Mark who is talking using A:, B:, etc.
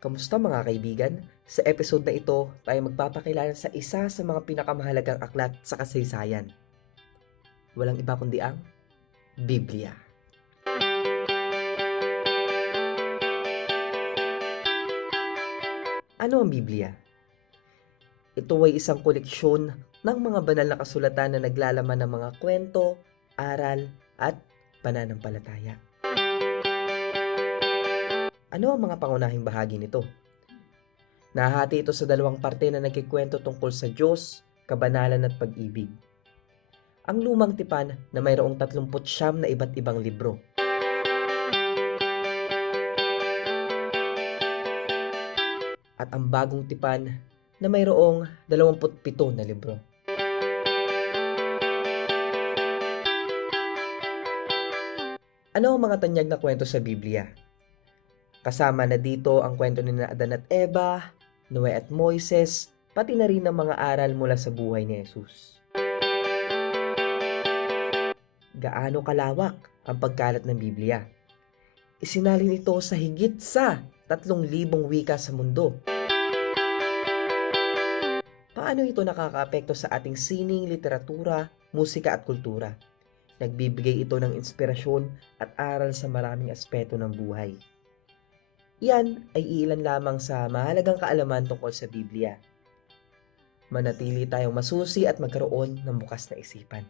A: Kamusta mga kaibigan? Sa episode na ito, tayo magpapakilala sa isa sa mga pinakamahalagang aklat sa kasaysayan. Walang iba kundi ang Biblia. Ano ang Biblia? Ito ay isang koleksyon ng mga banal na kasulatan na naglalaman ng mga kwento, aral, at pananampalataya. Ano ang mga pangunahing bahagi nito? Nahati ito sa dalawang parte na nagkikwento tungkol sa Diyos, kabanalan at pag-ibig. Ang lumang tipan na mayroong 39 na iba't ibang libro. At ang bagong tipan na mayroong 27 na libro. Ano ang mga tanyag na kwento sa Biblia? Kasama na dito ang kwento ni Adan at Eva, Noe at Moises, pati na rin ang mga aral mula sa buhay ni Jesus. Gaano kalawak ang pagkalat ng Biblia? Isinalin ito sa higit sa 3,000 wika sa mundo. Paano ito nakakaapekto sa ating sining, literatura, musika at kultura? Nagbibigay ito ng inspirasyon at aral sa maraming aspeto ng buhay. Yan ay iilan lamang sa mahalagang kaalaman tungkol sa Biblia. Manatili tayong masusi at magkaroon ng bukas na isipan.